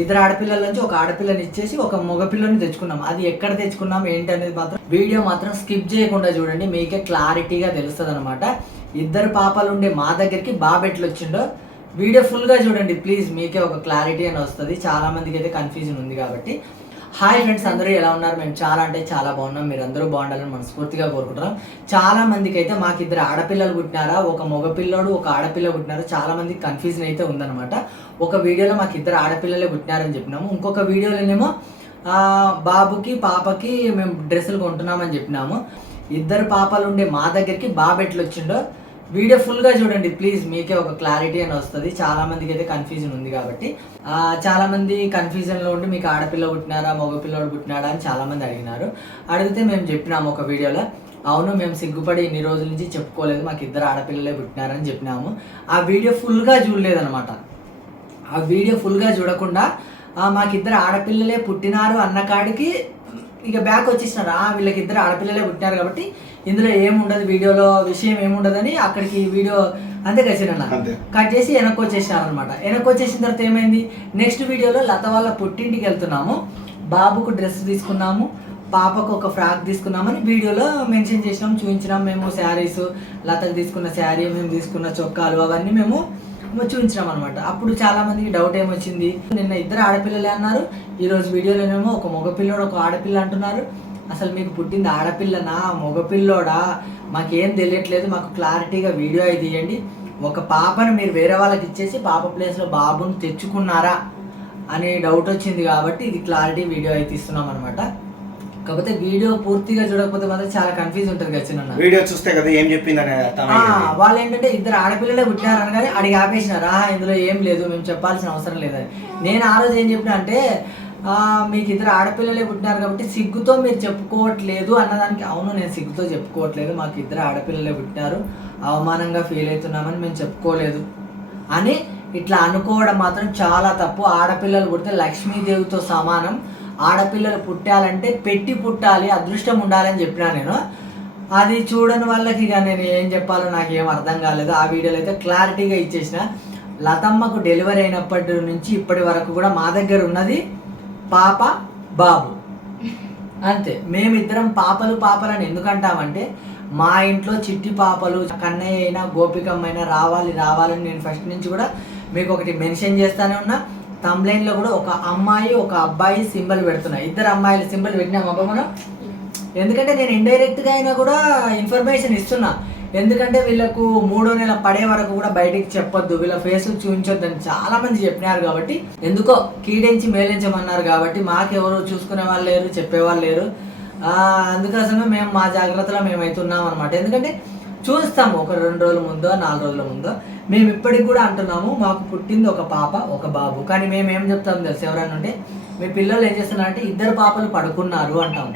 ఇద్దరు ఆడపిల్లల నుంచి ఒక ఆడపిల్లని ఇచ్చేసి ఒక మగపిల్లని తెచ్చుకున్నాం. అది ఎక్కడ తెచ్చుకున్నాం ఏంటి అనేది మాత్రం వీడియో మాత్రం స్కిప్ చేయకుండా చూడండి మీకే క్లారిటీగా తెలుస్తుంది అనమాట ఇద్దరు పాపలు ఉండే మా దగ్గరికి బాబెట్లు వచ్చిండో వీడియో ఫుల్గా చూడండి ప్లీజ్ మీకే ఒక క్లారిటీ అని వస్తుంది. చాలా మందికి అయితే కన్ఫ్యూజన్ ఉంది కాబట్టి. హాయ్ ఫ్రెండ్స్ అందరూ ఎలా ఉన్నారు? మేము చాలా అంటే చాలా బాగున్నాం. మీరు అందరూ బాగుండాలని మనస్ఫూర్తిగా కోరుకుంటున్నాం. చాలా మందికి అయితే మాకు ఇద్దరు ఆడపిల్లలు పుట్టినారా ఒక మగపిల్లోడు ఒక ఆడపిల్ల పుట్టినారా. చాలా మందికి కన్ఫ్యూజన్ అయితే ఉందన్నమాట. ఒక వీడియోలో మాకు ఇద్దరు ఆడపిల్లలే పుట్టినారని చెప్పినాము. ఇంకొక వీడియోలోనేమో బాబుకి పాపకి మేము డ్రెస్సులు కొంటున్నామని చెప్పినాము. ఇద్దరు పాపలు ఉండే మా దగ్గరికి బాబు ఎట్లా వచ్చిండో వీడియో ఫుల్గా చూడండి ప్లీజ్ మీకే ఒక క్లారిటీ అని వస్తుంది. చాలా మందికి అయితే కన్ఫ్యూజన్ ఉంది కాబట్టి. చాలామంది చాలా మంది కన్ఫ్యూజన్లో ఉండి మీకు ఆడపిల్ల పుట్టినారా మగపిల్లడు పుట్టినాడా అని చాలా మంది అడిగినారు. అడిగితే మేము చెప్పినాము ఒక వీడియోలో అవును మేము సిగ్గుపడి ఇన్ని రోజుల నుంచి చెప్పుకోలేదు మాకు ఇద్దరు ఆడపిల్లలే పుట్టినారని చెప్పినాము. ఆ వీడియో ఫుల్గా చూడలేదనమాట ఆ వీడియో ఫుల్గా చూడకుండా మాకిద్దరు ఆడపిల్లలే పుట్టినారు అన్న కాడికి ఇక బ్యాక్ వచ్చేసినారు. వీళ్ళకి ఇద్దరు ఆడపిల్లలే పుట్టినారు కాబట్టి ఇందులో ఏముండదు వీడియోలో విషయం ఏముండదని అక్కడికి వీడియో అంతే కసిరన్న. కట్ చేసి వెనక్కి వచ్చేసినారు అనమాట వెనక్కి వచ్చేసిన తర్వాత ఏమైంది? నెక్స్ట్ వీడియోలో లత వాళ్ళ పుట్టింటికి వెళ్తున్నాము. బాబుకు డ్రెస్ తీసుకున్నాము. పాపకు ఒక ఫ్రాక్ తీసుకున్నామని వీడియోలో మెన్షన్ చేసినాం చూపించినాం మేము శారీస్. లతకు తీసుకున్న శారీ మేము తీసుకున్న చొక్కాలు అవన్నీ మేము చూపించినాం అనమాట అప్పుడు చాలా మందికి డౌట్ ఏమొచ్చింది? నిన్న ఇద్దరు ఆడపిల్లలే అన్నారు. ఈ రోజు వీడియోలోనేమో ఒక మగపిల్లోడు ఒక ఆడపిల్ల అంటున్నారు. అసలు మీకు పుట్టింది ఆడపిల్లనా మగపిల్లోడా? మాకేం తెలియట్లేదు మాకు క్లారిటీగా వీడియో అయితే తీయండి. ఒక పాపను మీరు వేరే వాళ్ళకి ఇచ్చేసి పాప ప్లేస్లో బాబుని తెచ్చుకున్నారా అనే డౌట్ వచ్చింది కాబట్టి ఇది క్లారిటీ వీడియో అయితే ఇస్తున్నాం అనమాట కాకపోతే వీడియో పూర్తిగా చూడకపోతే మాత్రం చాలా కన్ఫ్యూజ్ ఉంటుంది కదా వీడియో చూస్తే కదా ఏం చెప్పింది అనేది ఆ, అర్థమైంది వాళ్ళు ఏంటంటే ఇద్దరు ఆడపిల్లలే పుట్టినారు అనగానే అడిగి ఆపేసినారు. ఆహా ఇందులో ఏం లేదు మేము చెప్పాల్సిన అవసరం లేదని నేను ఆ రోజు ఏం చెప్పిన అంటే మీకు ఇద్దరు ఆడపిల్లలే పుట్టినారు కాబట్టి సిగ్గుతో మీరు చెప్పుకోవట్లేదు అన్నదానికి అవును నేను సిగ్గుతో చెప్పుకోవట్లేదు. మాకు ఇద్దరు ఆడపిల్లలే పుట్టినారు. అవమానంగా ఫీల్ అవుతున్నామని మేము చెప్పుకోలేదు. అని ఇట్లా అనుకోవడం మాత్రం చాలా తప్పు. ఆడపిల్లలు పుడితే లక్ష్మీదేవితో సమానం. ఆడపిల్లలు పుట్టాలంటే పెట్టి పుట్టాలి అదృష్టం ఉండాలని చెప్పినా నేను. అది చూడని వాళ్ళకి ఇక నేను ఏం చెప్పాలో నాకు ఏం అర్థం కాలేదు. ఆ వీడియోలో అయితే క్లారిటీగా ఇచ్చేసిన లతమ్మకు డెలివరీ అయినప్పటి నుంచి ఇప్పటి వరకు కూడా మా దగ్గర ఉన్నది పాప బాబు. అంతే. మేమిద్దరం పాపలు పాపలని ఎందుకంటామంటే మా ఇంట్లో చిట్టి పాపలు కన్నయ్య అయినా గోపికమ్మ అయినా రావాలి రావాలని నేను ఫస్ట్ నుంచి కూడా మీకు ఒకటి మెన్షన్ చేస్తానే ఉన్నా. తమ్లైన్లో కూడా ఒక అమ్మాయి ఒక అబ్బాయి సింబల్ పెడుతున్నా. ఇద్దరు అమ్మాయిల సింబల్ పెట్టినాం అబ్బా మనం. ఎందుకంటే నేను ఇండైరెక్ట్గా అయినా కూడా ఇన్ఫర్మేషన్ ఇస్తున్నా. ఎందుకంటే వీళ్ళకు మూడో నెల పడే వరకు కూడా బయటికి చెప్పొద్దు. వీళ్ళ ఫేస్ చూపించొద్దు అని చాలా మంది చెప్పినారు కాబట్టి. ఎందుకో కీడించి మేలించమన్నారు కాబట్టి మాకెవరు చూసుకునే వాళ్ళు లేరు చెప్పేవాళ్ళు లేరు. అందుకోసమే మేము మా జాగ్రత్తలో మేము అనమాట ఎందుకంటే చూస్తాము ఒక రెండు రోజుల ముందో నాలుగు రోజుల ముందో. మేము ఇప్పటికి కూడా అంటున్నాము మాకు పుట్టింది ఒక పాప ఒక బాబు. కానీ మేము ఏం చెప్తాం తెలుసు ఎవరైనా ఉంటే మీ పిల్లలు ఏం చేస్తున్నారంటే ఇద్దరు పాపలు పడుకున్నారు అంటాము.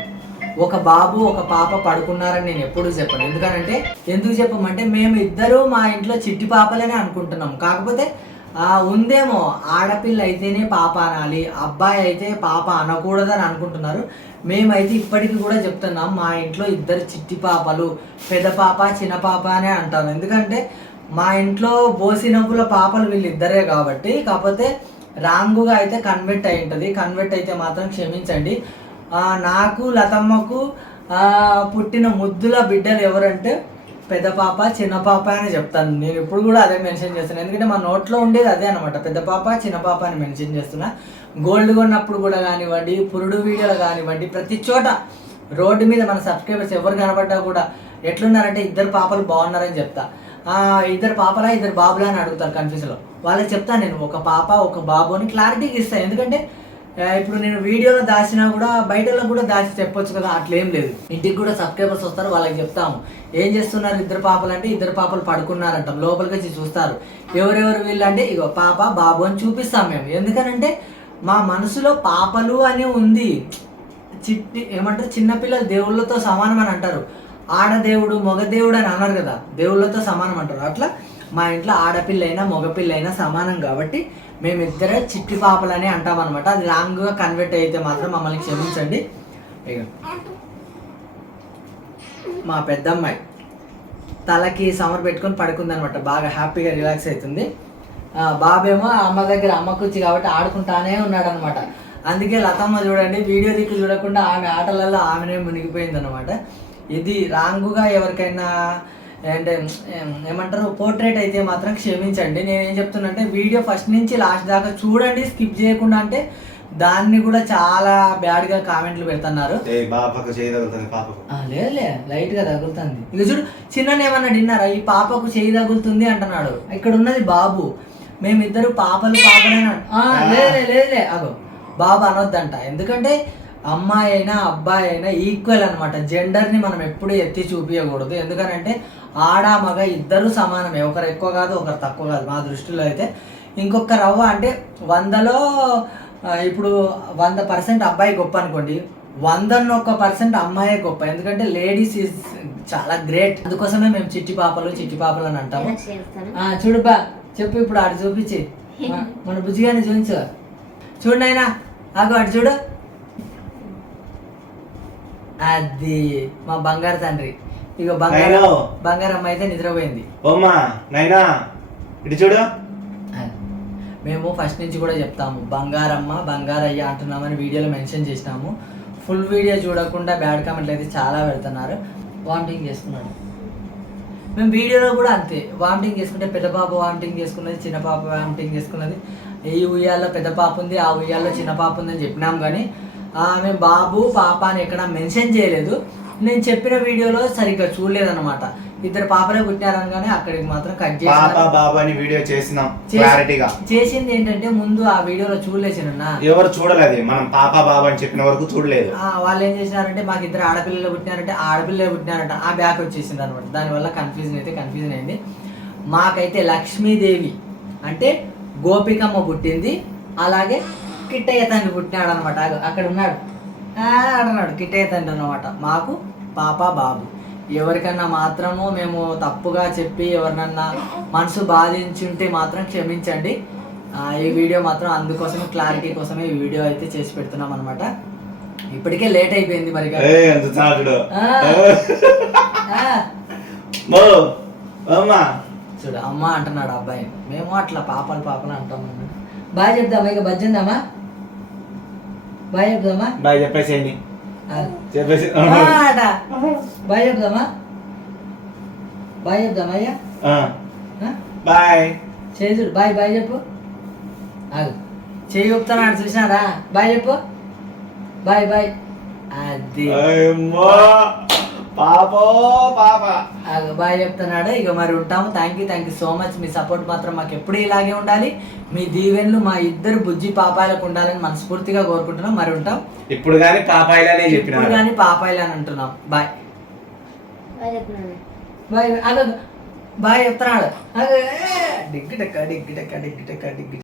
ఒక బాబు ఒక పాప పడుకున్నారని నేను ఎప్పుడూ చెప్పను. ఎందుకనంటే ఎందుకు చెప్పమంటే మేము ఇద్దరు మా ఇంట్లో చిట్టి పాపలనే అనుకుంటున్నాం కాకపోతే ఆ, ఉందేమో ఆడపిల్ల అయితేనే పాప అనాలి అబ్బాయి అయితే పాప అనకూడదని అనుకుంటున్నారు. మేమైతే ఇప్పటికీ కూడా చెప్తున్నాం మా ఇంట్లో ఇద్దరు చిట్టి పాపలు పెద్ద పాప చిన్న పాప అనే అంటాను ఎందుకంటే మా ఇంట్లో బోసినప్పుల పాపలు వీళ్ళిద్దరే కాబట్టి కాకపోతే రాంగుగా అయితే కన్వర్ట్ అయి ఉంటుంది. కన్వర్ట్ అయితే మాత్రం క్షమించండి. నాకు లతమ్మకు పుట్టిన ముద్దుల బిడ్డలు ఎవరంటే పెద్ద పాప చిన్న పాప అని చెప్తాను. నేను ఇప్పుడు కూడా అదే మెన్షన్ చేస్తున్నాను ఎందుకంటే మా నోట్లో ఉండేది అదే అనమాట పెద్ద పాప చిన్న పాప అని మెన్షన్ చేస్తున్నా. గోల్డ్ కొన్నప్పుడు కూడా కానివ్వండి పురుడు వీడియోలు కానివ్వండి ప్రతి చోట రోడ్డు మీద మన సబ్స్క్రైబర్స్ ఎవరు కనబడ్డా కూడా ఎట్లున్నారంటే ఇద్దరు పాపలు బాగున్నారని చెప్తా. ఇద్దరు పాపలా ఇద్దరు బాబులా అని అడుగుతారు కన్ఫ్యూజ్లో వాళ్ళకి చెప్తాను నేను ఒక పాప ఒక బాబు అని క్లారిటీకి ఇస్తాను. ఎందుకంటే ఇప్పుడు నేను వీడియోలో దాచినా కూడా బయటలో కూడా దాచి చెప్పొచ్చు కదా అట్లేం లేదు. ఇంటికి కూడా సబ్స్క్రైబర్స్ వస్తారు వాళ్ళకి చెప్తాము. ఏం చేస్తున్నారు ఇద్దరు పాపలు అంటే ఇద్దరు పాపలు పడుకున్నారంట. లోపలికి వచ్చి చూస్తారు. ఎవరెవరు వీళ్ళు అంటే ఇగో పాప బాబు అని చూపిస్తాం మేము. ఎందుకనంటే మా మనసులో పాపలు అని ఉంది. చిట్టి ఏమంటారు? చిన్నపిల్లలు దేవుళ్ళతో సమానం అని అంటారు. ఆడదేవుడు మగదేవుడు అని అన్నారు కదా దేవుళ్ళతో సమానం అంటారు. అట్లా మా ఇంట్లో ఆడపిల్ల అయినా మగపిల్ల అయినా సమానం కాబట్టి మేమిద్దరే చిట్టి పాపలని అంటామన్నమాట. అది రాంగ్గా కన్వర్ట్ అయితే మాత్రం మమ్మల్ని క్షమించండి. మా పెద్దమ్మాయి. తలకి సమర్ పెట్టుకొని పడుకుందనమాట బాగా హ్యాపీగా రిలాక్స్ అవుతుంది. ఆ, బాబేమో అమ్మ దగ్గర అమ్మ కుర్చీ కాబట్టి ఆడుకుంటానే ఉన్నాడనమాట అందుకే లతమ్మ చూడండి వీడియో దిక్కు చూడకుండా ఆమె ఆటలలో ఆమెనే మునిగిపోయిందనమాట ఇది రాంగుగా ఎవరికైనా అంటే ఏం- ఏమంటారు పోర్ట్రేట్ అయితే మాత్రం క్షమించండి. నేను ఏం చెప్తున్నా వీడియో ఫస్ట్ నుంచి లాస్ట్ దాకా చూడండి స్కిప్ చేయకుండా అంటే దాన్ని కూడా చాలా బ్యాడ్గా కామెంట్లు పెడుతున్నారు. లేదులే లైట్గా తగులుతుంది. ఇక చూడు చిన్న ఏమన్నా డిన్నారా ఈ పాపకు చేయి తగులుతుంది అంటున్నాడు. ఇక్కడ ఉన్నది బాబు. మేమిద్దరు పాపలు పాపలే లేదులే లేదులే అగో. బాబు అనొద్దంట. ఎందుకంటే అమ్మాయి అయినా అబ్బాయి అయినా ఈక్వల్ అనమాట జెండర్ని మనం ఎప్పుడు ఎత్తి చూపించకూడదు ఎందుకనంటే ఆడ మగ ఇద్దరు సమానమే. ఒకరు ఎక్కువ కాదు ఒకరు తక్కువ కాదు. మా దృష్టిలో అయితే ఇంకొక రవ్వ అంటే వందలో ఇప్పుడు వంద పర్సెంట్ అబ్బాయి గొప్ప అనుకోండి. వందన్న ఒక్క పర్సెంట్ అమ్మాయే గొప్ప. ఎందుకంటే లేడీస్ ఈజ్ చాలా గ్రేట్. అందుకోసమే మేము చిట్టి పాపలు చిట్టి పాపలు అని అంటాము. ఆ, చూడు బా చెప్పు ఇప్పుడు అటు చూపించి. మన- బుజ్జిగాని చూపించు. చూడు నాయనా ఆగు అటు చూడు. అది మా బంగారు తండ్రి. ఇక బంగారు. బంగారమ్మ అయితే నిద్రపోయింది. ఓమ్మా నైనా ఇటు చూడు. మేము ఫస్ట్ నుంచి కూడా చెప్తాము బంగారమ్మ బంగారయ్య అంటున్నామని వీడియోలో మెన్షన్ చేసినాము. ఫుల్ వీడియో చూడకుండా బ్యాడ్ కామెంట్లు అయితే చాలా పెడుతున్నారు. వామిటింగ్ చేసుకున్నాడు మేము వీడియోలో కూడా అంతే వామిటింగ్ చేసుకుంటే పెద్ద పాప వామిటింగ్ చేసుకున్నది చిన్న పాప వామిటింగ్ చేసుకున్నది. ఈ ఉయ్యాల్లో పెద్ద పాప ఉంది ఆ ఉయ్యాల్లో చిన్న పాప ఉందని చెప్పినాం కానీ ఆ, మేము బాబు పాప అని ఎక్కడ మెన్షన్ చేయలేదు. నేను చెప్పిన వీడియోలో సరిగ్గా చూడలేదన్నమాట. ఇద్దరు పాపలే పుట్టినారనగానే అక్కడికి మాత్రం కట్ చేసి బాబు అని వీడియో చేసినాం క్లారిటీగా. చేసింది ఏంటంటే ముందు ఆ వీడియోలో చూడలేసిన ఎవరు చూడలేదు మనం పాప బాబు అని చెప్పిన వరకు చూడలేదు. వాళ్ళు ఏం చేసినారంటే మాకు ఇద్దరు ఆడపిల్లలు పుట్టినారంటే ఆడపిల్లలు పుట్టినారంట. ఆ బ్యాక్ వచ్చేసింది అనమాట దానివల్ల కన్ఫ్యూజన్ అయితే కన్ఫ్యూజన్ అయింది. మాకైతే లక్ష్మీదేవి అంటే గోపికమ్మ పుట్టింది. అలాగే కిట్టయ్య తండ్రి పుట్టినాడు అనమాట అక్కడ ఉన్నాడు. ఆ, అన్నాడు కిట్టయ్య తండ్రి అనమాట మాకు పాప బాబు. ఎవరికన్నా మాత్రము మేము తప్పుగా చెప్పి ఎవరినన్నా మనసు బాధించుంటే మాత్రం క్షమించండి. ఈ వీడియో మాత్రం అందుకోసమే క్లారిటీ కోసమే ఈ వీడియో అయితే చేసి పెడుతున్నాం అనమాట ఇప్పటికే లేట్ అయిపోయింది మరి చూడు అమ్మ అంటున్నాడు అబ్బాయి. మేము అట్లా పాపలు పాపలు అంటాం. అన్నమాట. బాయ్ చెప్దామా? ఇక బజ్జిందామా బాయ్ చెప్దామా? బాయ్ చెప్పేసేయండి. ఆ. చెప్పేసి. బాయ్ చెప్దామా? బాయ్ చెప్దామా అయ్యా? బాయ్. చేయి చూడు బాయ్ బాయ్ చెప్పు. ఆగు. చేయి చెప్తున్నాడు చూసినారా? బాయ్ చెప్పు. Bye bye. అది. పాపో పాప బాయ్ చెప్తున్నాడు. ఇక మరి ఉంటాము. Thank you thank you so much me support మాత్రం మాకు ఎప్పుడు ఇలాగే ఉండాలి. మీ దీవెన్లు మా ఇద్దరు బుజ్జి పాపాలకు ఉండాలని మనస్ఫూర్తిగా కోరుకుంటున్నాం. మరి ఉంటాం. ఇప్పుడు కానీ పాపాయిలనే ఇప్పుడు చెప్పినారు. కానీ పాపాయిలు అని అంటున్నాం బాయ్ బాయ్ అగ బాయ్ చెప్తున్నాడు. అగ, ఏ, డిగ్గి టక్క డిగ్గి టక్క డిగ్గి టక్క డిగ్గి